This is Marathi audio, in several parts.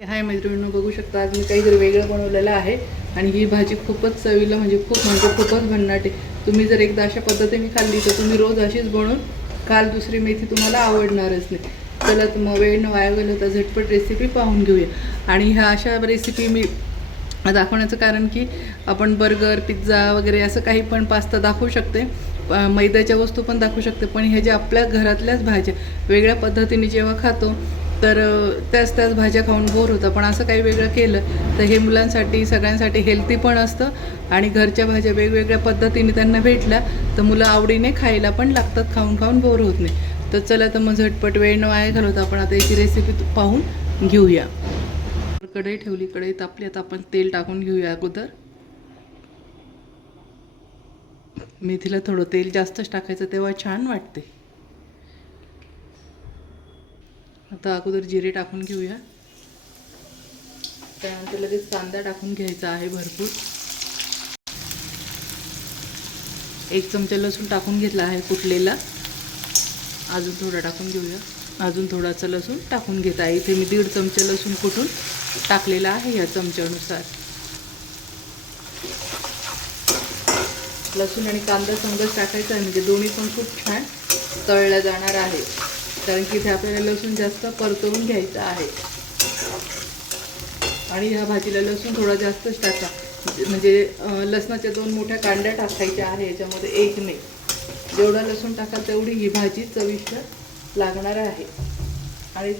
हाय मैत्रिणींनो, बघू शकता आज मी काहीतरी वेगळं बनवलेलं आहे आणि ही भाजी खूपच चवीला खूपच भन्नाट आहे। तुम्ही जर एकदा अशा पद्धतीने खाल्ली तर तुम्ही रोज अशीच बनवून काल दुसरी मेथी तुम्हाला आवडणारच नाही। चला तर मग वेळ न वाया घालवता झटपट रेसिपी पाहून घेऊया। आणि ह्या अशा रेसिपी मी दाखवण्याचं कारण की आपण बर्गर पिझ्झा वगैरे असं काही पण पास्ता दाखवू शकते, मैद्याच्या वस्तू पण दाखवू शकते, पण हे जे आपल्या घरातल्याच भाज्या वेगळ्या पद्धतीने जेव्हा खातो तर त्याच भाज्या खाऊन बोर होतं। पण असं काही वेगळं केलं तर हे मुलांसाठी सगळ्यांसाठी हेल्दी पण असतं आणि घरच्या भाज्या वेगवेगळ्या पद्धतीने त्यांना भेटल्या तर मुलं आवडीने खायला पण लागतात, खाऊन खाऊन बोर होत नाही। तर चला तर मग झटपट वेळ न वाया घालवता आपण आता याची रेसिपी पाहून घेऊया। कढई ठेवली, कढई तापली, आता आपण तेल टाकून घेऊया। अगोदर मेथीला थोडं तेल जास्तच टाकायचं तेव्हा छान वाटते। आता अगोदर जिरे टाकून घेऊया, त्यानंतर लगेच कांदा टाकून घ्यायचा आहे भरपूर। 1 चमचा लसूण टाकून घेतला आहे कुटलेला, अजून थोडा टाकून घेऊया, अजून थोडासा लसूण टाकून घेत आहे। इथे मी 1.5 चमचा लसूण कुटून टाकलेला आहे या चमच्यानुसार। लसूण आणि कांदा संगच टाकायचा आहे म्हणजे दोन्ही पण खूप छान तळल्या जाणार आहे, कारण की इथे आपल्याला लसूण जास्त परतवून घ्यायचा आहे। आणि ह्या भाजीला लसूण थोडा जास्तच टाका, म्हणजे लसणाच्या 2 मोठ्या कांड्या टाकायच्या आहे याच्यामध्ये, एक नाही। जेवढा लसूण टाकाल तेवढी ही भाजी चविष्ट लागणार आहे। आणि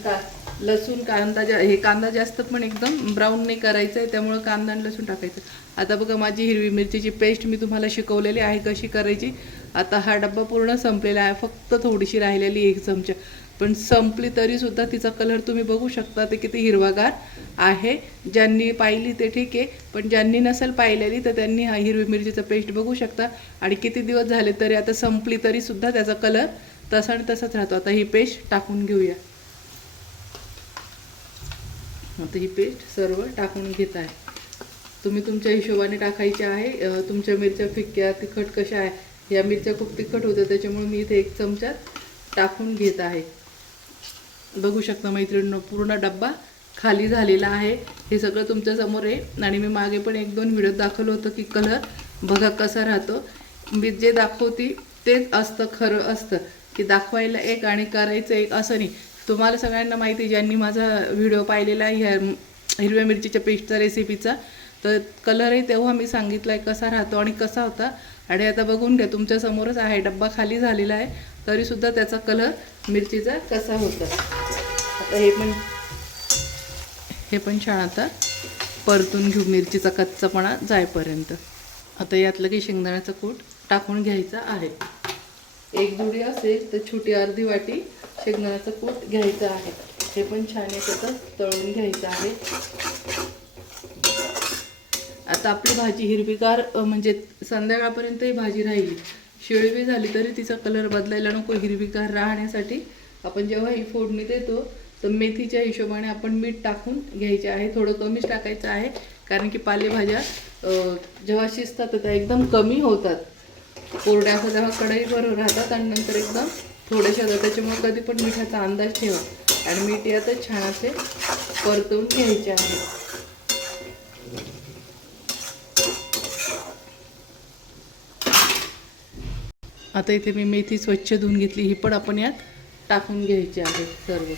लसूण कांदा हे कांदा जास्त पण एकदम ब्राऊन नाही करायचं आहे, त्यामुळे कांदा आणि लसूण टाकायचं। आता बघा माझी हिरवी मिरचीची पेस्ट मी तुम्हाला शिकवलेली आहे कशी करायची। आता हा डब्बा पूर्ण संपलेला आहे, फक्त थोडीशी राहिलेली 1 चमचा, पण संपली तरीसुद्धा तिचा कलर तुम्ही बघू शकता, ते किती हिरवागार आहे। ज्यांनी पाहिली ते ठीक आहे, पण ज्यांनी नसेल पाहिलेली तर त्यांनी हा हिरवी मिरचीचा पेस्ट बघू शकता। आणि किती दिवस झाले तरी आता संपली तरीसुद्धा त्याचा कलर तसा आणि तसाच राहतो। आता ही पेस्ट टाकून घेऊया। आता ही पेस्ट सर्व टाकून घेत आहे। तुम्ही तुमच्या हिशोबाने टाकायचे आहे। तुमच्या मिरच्या फिक्क्या तिखट कशा आहे, या मिरच्या खूप तिखट होत्या त्याच्यामुळे मी इथे 1 चमचा टाकून घेत आहे। बघू शकता मैत्रिणींनो, पूर्ण डब्बा खाली झालेला आहे। हे सगळं तुमच्या समोर आहे आणि मी मागे पण 1-2 व्हिडिओ दाखवलं होतं की कलर बघा कसा राहतो। मी जे दाखवते तेच असतं, खरं असतं की दाखवायला एक आणि करायचं एक असं नाही। तुम्हाला सगळ्यांना माहिती, ज्यांनी माझा व्हिडिओ पाहिलेला आहे ह्या हिरव्या मिरचीच्या पेस्टचा रेसिपीचा, तर कलरही तेव्हा मी सांगितला आहे कसा राहतो आणि कसा होता। आणि आता बघून घ्या, तुमच्या समोरच आहे, डब्बा खाली झालेला आहे तरीसुद्धा त्याचा कलर मिरचीचा कसा होता। आता हे पण छान आता परतून घेऊ, मिरचीचा कच्चापणा जाईपर्यंत। आता यातलं की शेंगदाण्याचा कूट टाकून घ्यायचा आहे। 1 जुडी असेल तर छोटी अर्धी वाटी शेंगदाण्याचा कूट घ्यायचा आहे। हे पण छान याच्यात तळून घ्यायचं आहे। आता आपली भाजी हिरवीगार म्हणजे संध्याकाळपर्यंत ही भाजी राहिली, शिळवी झाली तरी तिचा कलर बदलायला नको। हिरवीगार राहण्यासाठी आपण जेव्हा ही फोडणी देतो तर मेथीच्या हिशोबाने आपण मीठ टाकून घ्यायचे आहे। थोडं कमीच टाकायचं आहे, कारण की पालेभाज्या जेव्हा शिजतात तर त्या एकदम कमी होतात, कोरड्या असं जेव्हा कढईवर राहतात आणि नंतर एकदम थोड्याशा होतात, त्याच्यामुळे कधी पण मिठाचा अंदाज ठेवा। आणि मीठ यातच छान असे परतवून घ्यायचे आहे। आता इथे मी मेथी स्वच्छ धुवून घेतली, ही पण आपण यात टाकून घ्यायची आहे। सर्व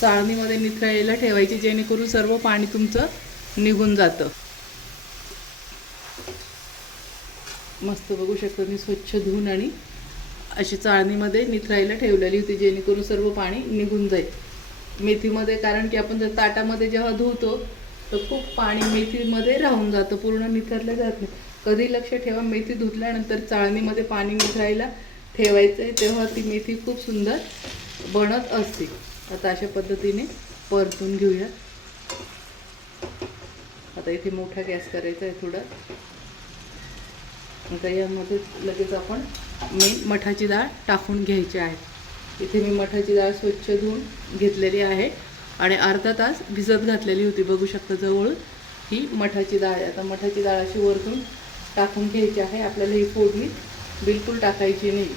चाळणीमध्ये निथळायला ठेवायची, जेणेकरून सर्व पाणी तुमचं निघून जातं। मस्त बघू शकता मी स्वच्छ धुवून आणि अशी चाळणीमध्ये निथळायला ठेवलेली होती, जेणेकरून सर्व पाणी निघून जाईल मेथीमध्ये। कारण की आपण जर ताटामध्ये जेव्हा धुतो तर खूप पाणी मेथीमध्ये राहून जातं, पूर्ण निथळलं जात नाही। कधी लक्ष ठेवा, मेथी धुतल्यानंतर चाळणीमध्ये पाणी निथळायला ठेवायचं आहे, तेव्हा ती मेथी खूप सुंदर बनत असते। आता अशा पद्धतीने परतून घेऊया। आता इथे मोठा गॅस करायचा आहे थोडा। आता यामध्ये लगेच आपण मठाची डाळ टाकून घ्यायची आहे। इथे मी मठाची डाळ स्वच्छ धुवून घेतलेली आहे आणि अर्धा तास भिजत घातलेली होती। बघू शकता जवळ ही मठाची डाळ। आता मठाची डाळ अशी वरतून टाकून घ्यायची आहे। आपल्याला ही फोडणी बिलकुल टाकायची नाही।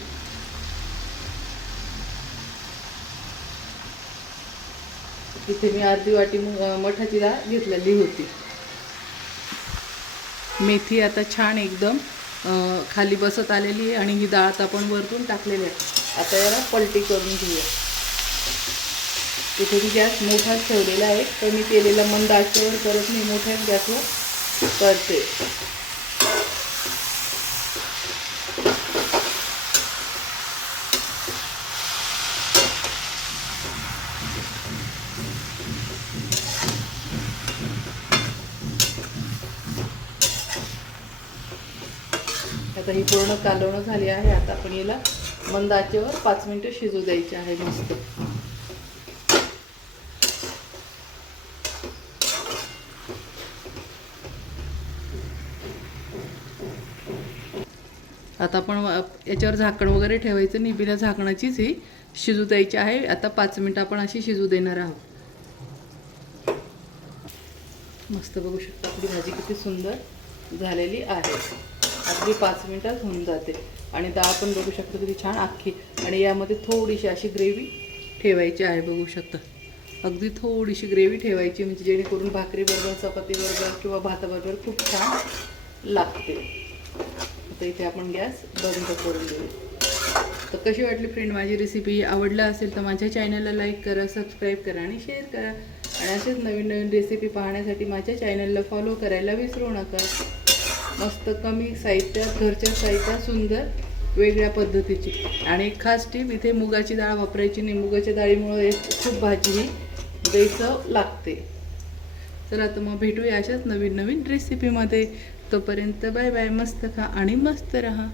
इथे मी अर्धी वाटी मठाची डाळ घेतलेली होती. मेथी आता छान एकदम खाली बसत आलेली आहे आणि ही डाळ आता आपण वरतून टाकलेली आहे. आता याला पलटी करून घेऊया. इथे मी गॅस मोठाच ठेवलेला आहे, कमी केलेला मंद आचेवर करत नाही, मोठ्याच गॅसवर करते. आता ही पूर्ण कालवणं झाली आहे. आता आपण याला मंद आचेवर 5 मिनिटं शिजू द्यायचे आहे मस्त. आता आपण याच्यावर झाकण वगैरे ठेवायचं नाही, बिना झाकणाचीच ही शिजू द्यायची आहे. आता 5 मिनिटं आपण अशी शिजू देणार आहोत. मस्त बघू शकता आपली भाजी किती सुंदर झालेली आहे. अगदी 5 मिनिटात होऊन जाते. आणि डाळ पण बघू शकता किती छान अख्खी. आणि यामध्ये थोडीशी अशी ग्रेव्ही ठेवायची आहे. बघू शकता अगदी थोडीशी ग्रेव्ही ठेवायची, म्हणजे जेणेकरून भाकरीबरोबर, चपातीबरोबर किंवा भाताबरोबर खूप छान लागते. आता इथे आपण गॅस बंद करून देऊ. तर कशी वाटली फ्रेंड माझी रेसिपी? आवडला असेल तर माझ्या चॅनलला लाईक करा, सबस्क्राईब करा आणि शेअर करा. आणि असेच नवीन नवीन रेसिपी पाहण्यासाठी माझ्या चॅनलला फॉलो करायला विसरू नका. मस्त कमी साहित्यात, घरच्या साहित्यात, सुंदर वेगळ्या पद्धतीची. आणि एक खास टीप, इथे मुगाची डाळ वापरायची नाही. मुगाच्या डाळीमुळे खूप भाजी ही बेचव लागते. तर आता मग भेटूया अशाच नवीन नवीन रेसिपीमध्ये. तोपर्यंत बाय बाय. मस्त खा आणि मस्त रहा.